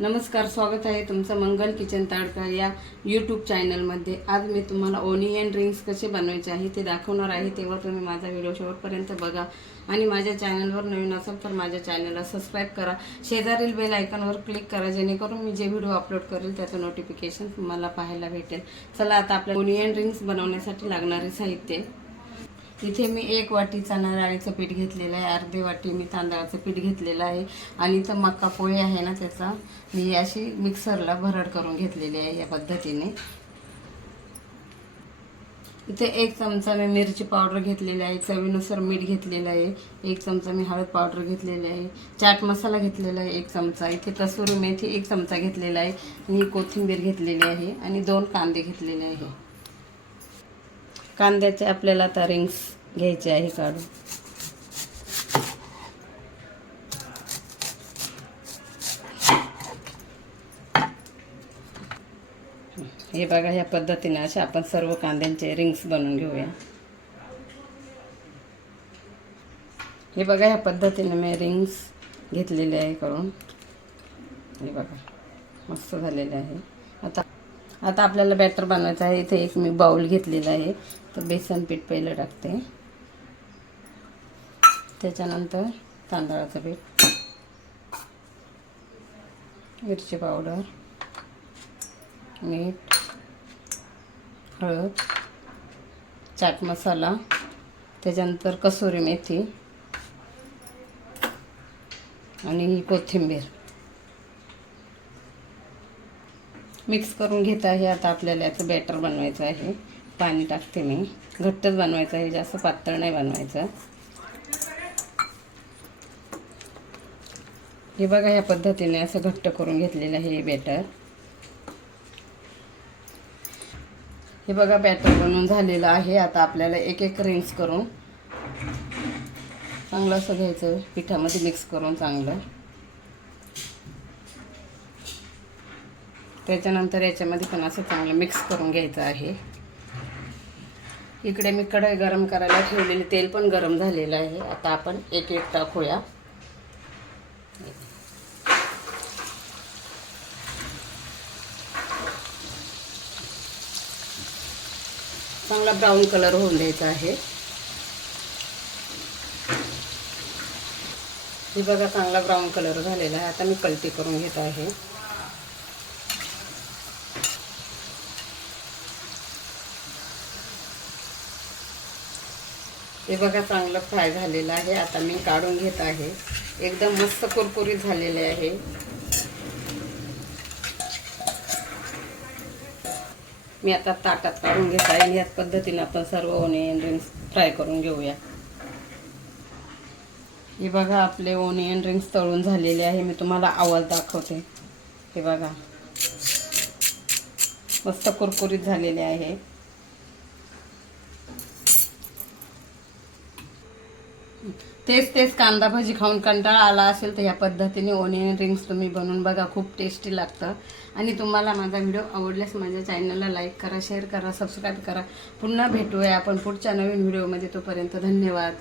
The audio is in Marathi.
नमस्कार स्वागत आहे तुमचं मंगल किचन ताडकर या यूट्यूब चॅनलमध्ये आज मी तुम्हाला ओनियन रिंग्स कसे बनवायचे आहे ते दाखवणार आहे. तेव्हा तुम्ही माझा व्हिडिओ शेवटपर्यंत बघा. आणि माझ्या चॅनलवर नवीन असाल तर माझ्या चॅनलला सबस्क्राईब करा. शेजारील बेल आयकॉनवर क्लिक करा जेणेकरून मी जे व्हिडिओ अपलोड करेल त्याचं नोटिफिकेशन तुम्हाला पाहायला भेटेल. चला आता आपल्या ओनियन रिंग्स बनवण्यासाठी लागणारे साहित्य तिथे मी एक वाटी चणा डाळीचं पीठ घेतलेलं आहे अर्धी वाटी मी तांदळाचं पीठ घेतलेलं आहे आणि तर मका पोळी आहे ना त्याचा मी अशी मिक्सरला भरड करून घेतलेली आहे या पद्धतीने. इथे एक चमचा मी मिरची पावडर घेतलेली आहे चवीनुसार मीठ घेतलेलं आहे एक चमचा मी हळद पावडर घेतलेली आहे चाट मसाला घेतलेला आहे एक चमचा इथे कसुरी मेथी एक चमचा घेतलेला आहे आणि कोथिंबीर घेतलेली आहे आणि दोन कांदे घेतलेले आहे. कांद्याचे आपल्याला आता रिंग्स घ्यायचे आहे काढून. हे बघा ह्या पद्धतीने असे आपण सर्व कांद्यांचे रिंग्स बनवून घेऊया. हे बघा ह्या पद्धतीने मी रिंग्स घेतलेले आहे करून. हे बघा मस्त झालेले आहे. आता आता आपल्याला बॅटर बनवायचं आहे. इथे एक मी बाऊल घेतलेला आहे. तर बेसन पीठ पहिलं टाकते. त्याच्यानंतर तांदळाचं पीठ मिरची पावडर मीठ हळद चाट मसाला त्याच्यानंतर कसुरी मेथी आणि ही कोथिंबीर. मिक्स करून घेत आहे आता आपल्याला याचं बॅटर बनवायचं आहे. पाणी टाकते मी. घट्टच बनवायचं आहे जास्त पातळ नाही बनवायचं. हे बघा ह्या पद्धतीने असं घट्ट करून घेतलेलं आहे हे बॅटर हे बघा बॅटर बनवून झालेलं आहे. आता आपल्याला एक एक रिंग्स करून चांगलं असं घ्यायचं पिठामध्ये मिक्स करून चांगलं. त्याच्यानंतर याच्यामध्ये पण असं चांगलं मिक्स करून घ्यायचं आहे. इकडे मी कढई गरम करायला ठेवलेले तेल पण गरम झालेलं आहे. आता आपण एक एक टाकूया. चांगला ब्राऊन कलर होऊन द्यायचा आहे. हे बघा चांगला ब्राऊन कलर झालेला आहे. आता मी पलटी करून घेत आहे. हे बघा चांगलं फ्राय झालेलं आहे. आता मी काढून घेत आहे. एकदम मस्त कुरकुरीत झालेले आहे. मी आता ताटात काढून घेत आहे याच पद्धतीने आपण सर्व ओनियन रिंग्स फ्राय करून घेऊया. हे बघा आपले ओनियन रिंग्स तळून झालेले आहे. मी तुम्हाला आवाज दाखवते. हे बघा. मस्त कुरकुरीत झालेले आहे. तेच तेच कांदा भाजी खाऊन कंटाळा आला असेल तर या पद्धतीने ओनियन रिंग्स तुम्ही बनवून बघा खूप टेस्टी लागतं. आणि तुम्हाला माझा व्हिडिओ आवडल्यास माझ्या चॅनलला लाईक करा शेअर करा सबस्क्राईब करा. पुन्हा भेटूया आपण पुढच्या नवीन व्हिडिओमध्ये तोपर्यंत धन्यवाद.